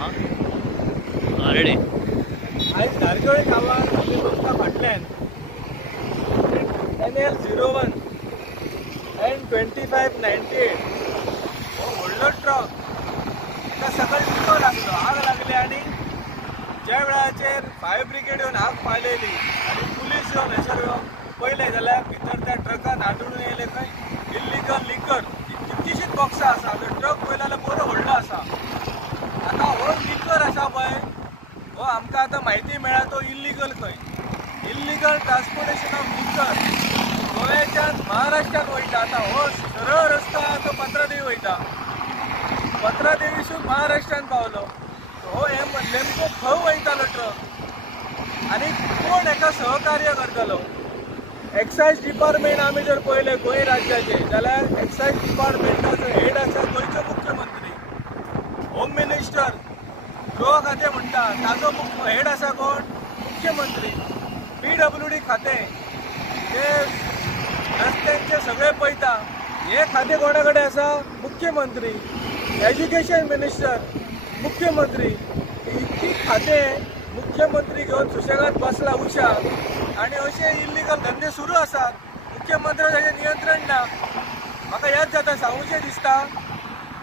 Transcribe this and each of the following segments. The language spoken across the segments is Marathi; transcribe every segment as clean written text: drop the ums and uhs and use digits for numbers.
हा रेडी आज धारगळे गावात आम्ही बघता फाटल्यान NL01 N2598 हो व्हडलो ट्रक एका सकाळी उडो लागलो, आग लागली आणि ज्या वेळाचेर फायर ब्रिगेड येवन आग पाळलेली आणि पुलीस येवन हयसर पळयले जाल्यार भितर त्या ट्रकान आढळून येयले खंय इल्लीगल लिकर कितकीशीच बॉक्सां आसा. तो ट्रक पळयलो जाल्यार बरो व्हडलो आसा. आता हो लिकर आसा पळय हो आमकां आतां म्हायती मेळ्ळा तो इल्लीगल खंय. इल्लीगल ट्रान्सपोर्टेशन ऑफ लिकर गोव्याच्यान महाराष्ट्रात वयता. आता हो सरळ रस्तो तो पत्रादेवी वयता, पत्रादेवीसून महाराष्ट्रान पावलो. हो नेमको खंय वयतालो ट्रक आनी कोण हेका सहकार्य करतलो. एक्सायज डिपार्टमेंट आमी जर पळयलें गोंय राज्याचे जाल्यार एक्सायज डिपार्टमेंटाचो हेड आसा गोंयचो मुख्यमंत्री. होम मिनिस्टर गृह खातें म्हणटा ताजो हेड आसा कोण मुख्यमंत्री. PWD खातें ते रस्त्यांचे सगळे पळयता हे खातें कोणा कडेन आसा मुख्यमंत्री. एज्युकेशन मिनिस्टर मुख्यमंत्री. इतकी खातें मुख्यमंत्री घेवन सुशेगाद बसला उशाक आनी अशे इल्लीगल धंदे सुरू आसात. मुख्यमंत्र्याचें नियंत्रण ना. म्हाका याद जाता सांगूशें दिसता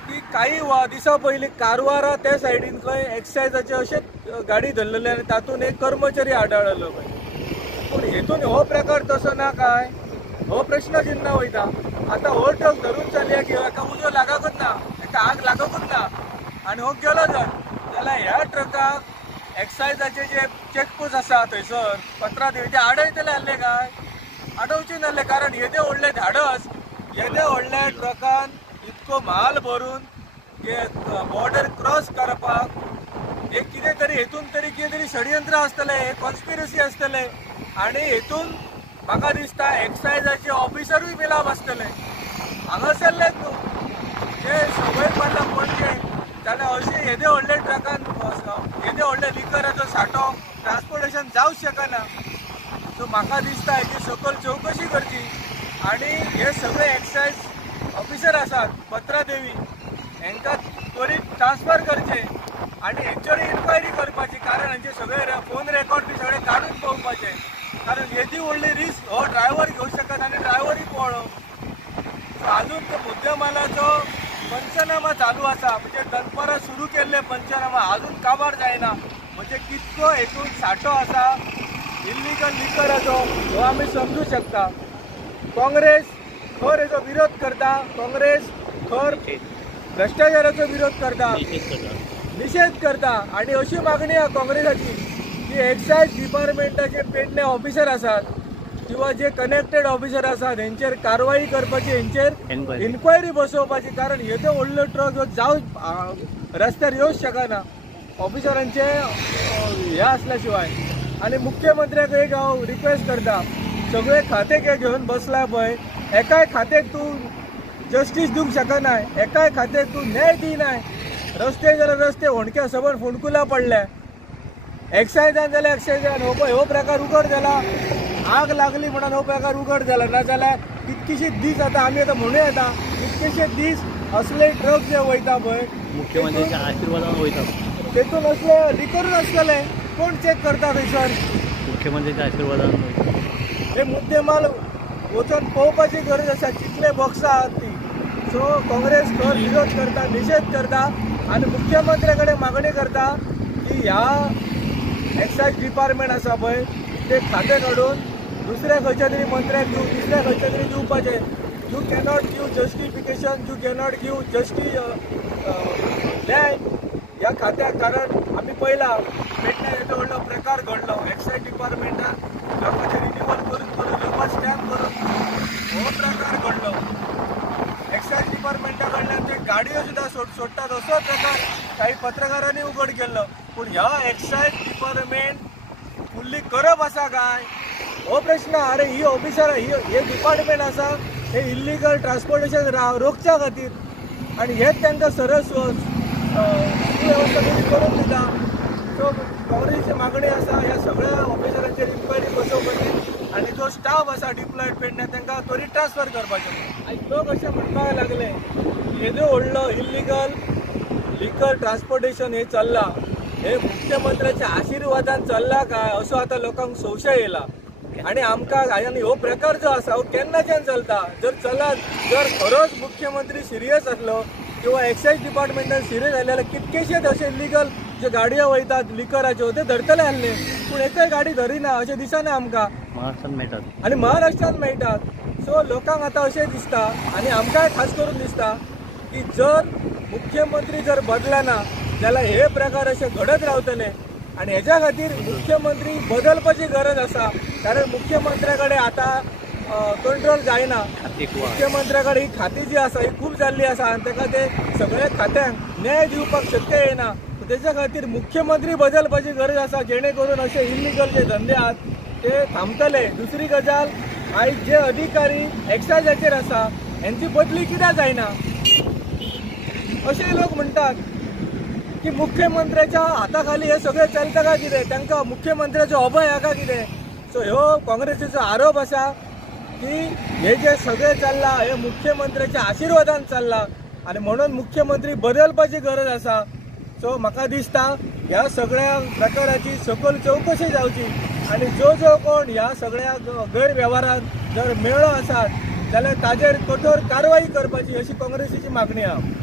की काही दिसा पयलीं कारवारा त्या सायडीन खंय एक्सायजाचे अशें गाडी धरलेले आनी तातूंत एक कर्मचारी आढळलो खंय. पूण हेतून हो प्रकार तसो ना काय हो प्रश्न चिन्ह वयता. आतां हो ट्रक धरून चलया की हेका उजो लागकूच ना, हेका आग लागकूच ना आनी हो गेलो जाल्यार ह्या ट्रकाक एक्सायजाचे जे चेकपोस्ट आसा थंयसर पत्रादेवी ते आडयतले आसले काय आडोवचे नासले. कारण येदे व्हडले धाडस येदे व्हडल्या ट्रकान इतको म्हाल भरून बॉर्डर क्रॉस करपाक एक कितें तरी हेतून तरी कितें तरी षडयंत्र आसतले, कॉन्स्पिरसी आसतले आनी हेतून म्हाका दिसता एक्सायजाचे ऑफिसरूय मिलाप आसतले. हांगासरलेच न्हू जे सवय पडला पणजे जाल्यार अशें येदे व्हडले ट्रकान येदे व्हडले लिकराचो सांठो ट्रान्सपोर्टेशन जावंक शकना. सो म्हाका दिसता हेची सकल चवकशी करची आनी हे सगळे एक्सायज ऑफिसर आसात पत्रादेवी हांकां त्वरीत ट्रान्सफर करचे आनी हेंचेर इन्क्वायरी करपाची. कारण हांचे सगळे फोन रेकॉर्ड बी सगळे काडून पळोवपाचे. कारण येदी व्हडली रिस्क हो ड्रायव्हर घेवंक शकना आनी ड्रायव्हरूय पळो. अजून तो मुद्देमालाचो पंचनामा चालू आसा. म्हणजे दनपारां सुरू केल्ले पंचनामा अजून काबार जायना. म्हणजे कितको हेतून सांठो आसा इल्लीगल लिकराचो हो आमी समजूं शकता. काँग्रेस खर हेचो विरोध करता. काँग्रेस खर भ्रष्टाचाराचो विरोध करता, निशेध करता आनी अशी मागणी आहा काँग्रेसाची की एक्सायज डिपार्टमेंटाचे पेडणे ऑफिसर आसात किंवा जे कनेक्टेड ऑफिसर आसात हेंचेर कारवाई करपाची, हेंचेर इन्क्वायरी बसोवपाची. कारण येदो व्हडलो ट्रक ह्यो जावं रस्त्यार येवंक शकना ऑफिसरांचे हे आसल्या शिवाय. आनी मुख्यमंत्र्याक एक हांव रिक्वेस्ट करता सगळे खाते घेवन बसला पळय एकाय खात्याक तूं जस्टीस दिवंक शकना, एकाय खात्याक तूं न्याय दिनाय. रस्ते जाल्यार रस्ते होणक्या सबंद फोंडकुला पडल्या. एक्सायजान जाल्यार एक्सायजान हो प्रकार उगड जाला. आग लागली म्हणून हो प्रकार उगड जाला. नाजाल्यार कितकीशीच दीस आतां आमी आतां म्हणूं येता कितकेशेच दीस असले ट्रक जे वयता पळय मुख्यमंत्र्याच्या आशिर्वादान वयता तेतून असले लिकरूच आसतले. कोण चेक करता थंयसर मुख्यमंत्र्याच्या आशिर्वादान वयता. हे मुद्देमाल वचून पळोवपाची गरज आसा कितले बॉक्सां आहात ती. सो काँग्रेस खर विरोध करता, निशेध करता आनी मुख्यमंत्र्या कडेन मागणी करता की ह्या एक्सायज डिपार्टमेंट आसा पळय ते खातें काडून दुसऱ्या खंयच्या तरी मंत्र्याक दिवं, दुसऱ्या खंयच्या तरी दिवपाचें. You cannot give justification, you cannot give न्याय ह्या खात्याक. कारण आमी पळयला पेडण्यान येदो व्हडलो प्रकार घडलो. एक्सायज डिपार्टमेंटान लोकांचे रिन्यूवल करून लोकां स्टॅम्प करून हो प्रकार घडलो. एक्सायज डिपार्टमेंटा कडल्यान ते गाडयो सुद्दां सोडटात असो प्रकार काही पत्रकारांनी उघड केल्लो. पूण ह्या एक्सायज डिपार्टमेंट फुल्ली करप आसा काय हो प्रश्न. अरे ही ऑफिसर हे डिपार्टमेंट आसा हे इल्लीगल ट्रान्सपोर्टेशन रोखच्या खातीर आनी हेच तांकां सरळ सुवेवस्था करून दिता. सो काँग्रेसची मागणी आसा ह्या सगळ्या ऑफिसरांचेर इन्क्वायरी बसोवपाची आनी जो स्टाफ आसा डिप्लॉयड पेडण्यान तांकां त्वरीत ट्रान्सफर करपाचें. आयज लोक अशें म्हणपाक लागले येदो व्हडलो इल्लीगल लिकर ट्रान्सपोर्टेशन हे चल्ला हे मुख्यमंत्र्याच्या आशीर्वादान चल्ला काय असो आता लोकांक संशय येयला आणि आमकां आनी हो प्रकार जो आसा हो केन्नाच्यान चलता जर खरोच मुख्यमंत्री सिरियस आसलो किंवा एक्सायज डिपार्टमेंटान सिरियस आसले जाल्यार कितकेशेच अशे इलिगल जे गाडयो वयतात लिकराच्यो ते धरतले आसले पूण एकय गाडी धरिना अशें दिसना आमकां महाराष्ट्रात मेळटात आणि महाराष्ट्रात मेळटात सो लोकांक आता अशें दिसता आणि आमकांय खास करून दिसता की जर मुख्यमंत्री जर बदलना जाल्यार हे प्रकार असे घडत रावतले आणि हेच्या खातीर मुख्यमंत्री बदलपाची गरज आसा कारण मुख्यमंत्र्याकडे आता कंट्रोल जायना मुख्यमंत्र्याकडे ही खाती जी आसा ही खूप जाल्ली आसा आणि ताका ते सगळ्या खात्यांक न्याय दिवपाक शक्य येना त्याच्या खातीर मुख्यमंत्री बदलपाची गरज आसा जेणे करून असे इल्लिगल जे धंदे आहात ते थांबतले दुसरी गजाल आयज जे अधिकारी एक्सायजाचेर आसा यांची बदली कित्याक जायना असे लोक म्हणतात की मुख्यमंत्र्याच्या हाताखाली हे सगळे चलता काय कितें तांकां मुख्यमंत्र्याचो अभय हा का कितें सो ह्यो काँग्रेसीचो आरोप आसा की हे जे सगळे चल्ला हे मुख्यमंत्र्याच्या आशीर्वादान चल्ला आणि म्हणून मुख्यमंत्री बदलपाची गरज आसा सो म्हाका दिसता ह्या सगळ्या प्रकाराची सखोल चौकशी जावची आणि जो कोण ह्या सगळ्या गैरव्यवहारात जर मेळ्ळो आसात जाल्यार ताजेर कठोर कारवाई करपाची अशी काँग्रेसीची मागणी आहा